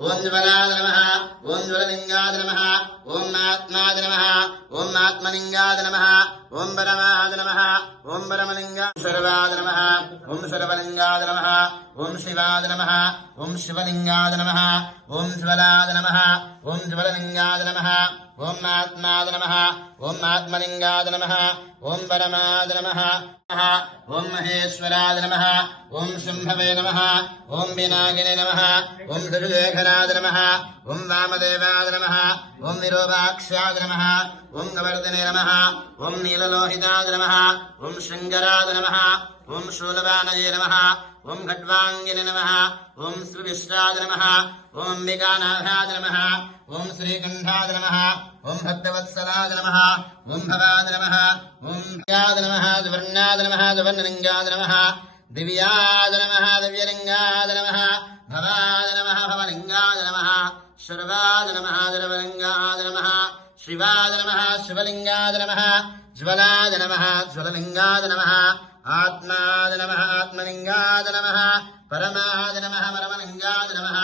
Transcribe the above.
ఓం జ్వలాయ నమః ఓం జ్వలలింగాయ నమః ఓం ఆత్మాయ నమః ఓం ఆత్మలింగాయ నమః ఓం పరమాయ నమః ఓం పరమలింగాయ సర్వాయ నమః ఓం సర్వలింగాయ నమః ఓం శివాయ నమః ఓం శివలింగాయ నమః ఓం జ్వలాయ నమః ఓం జ్వలలింగాయ నమః ఓం ఆత్మాయ నమః ఓం ఆత్మలింగాయ నమః ఓం పరమాయ నమః ఓం మహేశ్వరాయ నమః ఓం శంభవే నమః ఓం వినాయకాయ నమః ఓం దుర్గేఖరాయ నమః ఓం వామదేవాయ నమః ఓం విరూపాక్షాయ నమః ఓం గవర్ధనే నమః ఓం నీలలోహితాయ నమః ఓం శృంగరాయ నమః ఓం శూలవానయే నమః ఓం ఖడ్వాంగినే నమః ఓం శ్రీవిష్టాయ నమః ఓం అంబికానాథాయ నమః ఓం శ్రీకంఠాయ నమః ఓం భక్తవత్సలాయ నమః ఓం భవాయ నమః ఓం భయాయ నమః సువర్ణాయ నమః సువర్ణలింగాయ నమః దివ్యాయ నమః దివ్యలింగాయ నమః భవాయ నమః భవలింగాయ నమః శర్వాయ నమః శర్వలింగాయ నమః శివాయ నమః శివలింగాయ నమః జ్వలాయ నమః జ్వలలింగాయ నమః ఆత్మాయ నమః ఆత్మలింగాయ నమః పరమాయ నమః పరమలింగాయ నమః